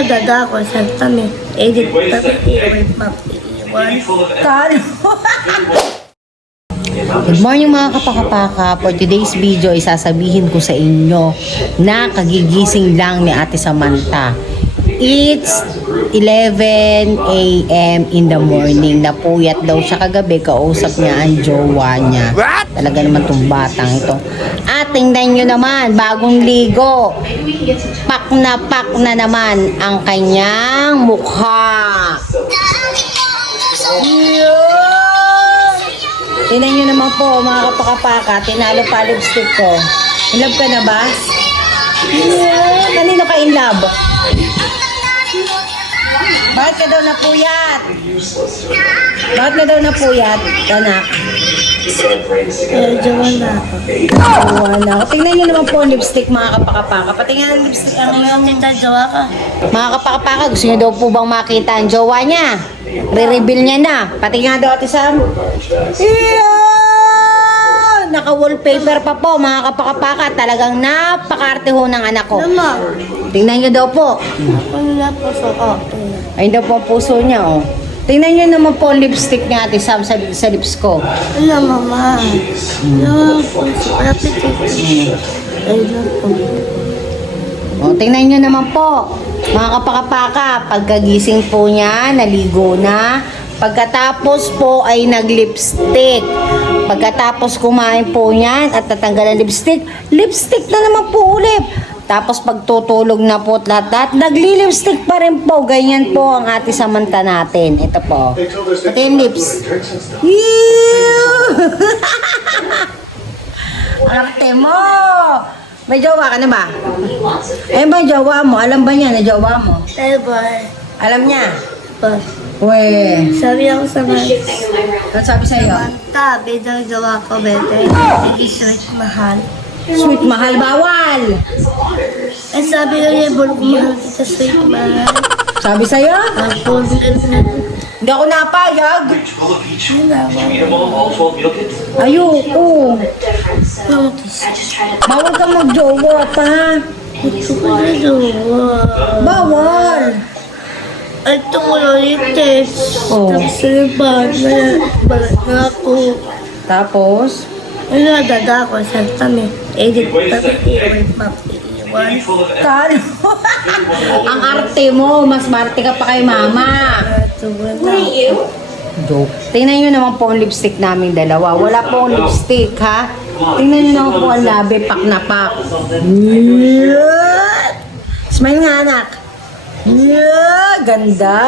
Dada ko sa kami. Edit tapi iwan iwan. Kalo. Good morning mga kapakapaka. For today's video, isasabihin ko sa inyo na kagigising lang ni Ate Samantha. It's 11 a.m. in the morning. Napuyat daw siya kagabi. Kausap niya ang jowa niya. Talaga naman itong batang ito. At tingnan nyo naman, bagong ligo. Pak na naman ang kanyang mukha. Tingnan nyo naman po mga kapakapaka. Tinalo pa lipstick ko. In love ka na ba? Kanino ka in love? Bakit ka daw napuyat? Bakit ka daw napuyat, anak? Jowa na ako. Jowa na ako. Tingnan nyo naman po ang lipstick mga kapakapaka. Patingnan ang lipstick ang iyong... Jowa ka. Mga kapakapaka, gusto nyo daw po bang makita ang jowa niya? Re-reveal niya na. Patingnan daw Ate Sam. Naka-wallpaper pa po mga kapakapaka. Talagang napakarte ho ng anak ko. Mama. Tingnan nyo daw po. Ano na po sa Ayun daw po ang puso niya, oh. Tingnan nyo naman po ang lipstick ni Ate Sam sa lips ko. Ano mama? Ano po sa kapit. Ayun po. O, tingnan nyo naman po, mga kapakapaka, pagkagising po niya, naligo na. Pagkatapos po ay nag-lipstick. Pagkatapos kumain po niyan at tatanggal ang lipstick, lipstick na naman po ulit. Tapos pagtutulog na po lahat, nagli-lipstick pa rin po. Ganyan po ang Ate Samantha natin. Ito po. Ito yung lips. Arte mo! May jowa ka na ba? Eh ba jowa mo? Alam ba niya na jowa mo? Bye. Alam niya? Pa. Uwe. Sabi ako sa mga. Ano sabi sa'yo? Tabi daw jowa ko bete. Hindi sweet mahal. Sweet mahal bawal. Eh sabi ko niya, bulok mahal kita sweet mahal. Sabi sa'yo? Ako, Hindi ako napayag. Ayoko. Bawal ka mag-jowa pa. Gusto ko na jowa. Bawal. Ito ko ulit Oh. Tapos balat na ako. Tapos? Ano, dada ko sa kami. Edit tapi iwan. Kalo. Ang arte mo. Mas marte ka pa kay mama. Joke. Tingnan nyo naman po ang lipstick naming dalawa. Wala po ang lipstick, ha? Tingnan nyo naman po ang labi. Pak na pak. Smile nga, anak. Ganda.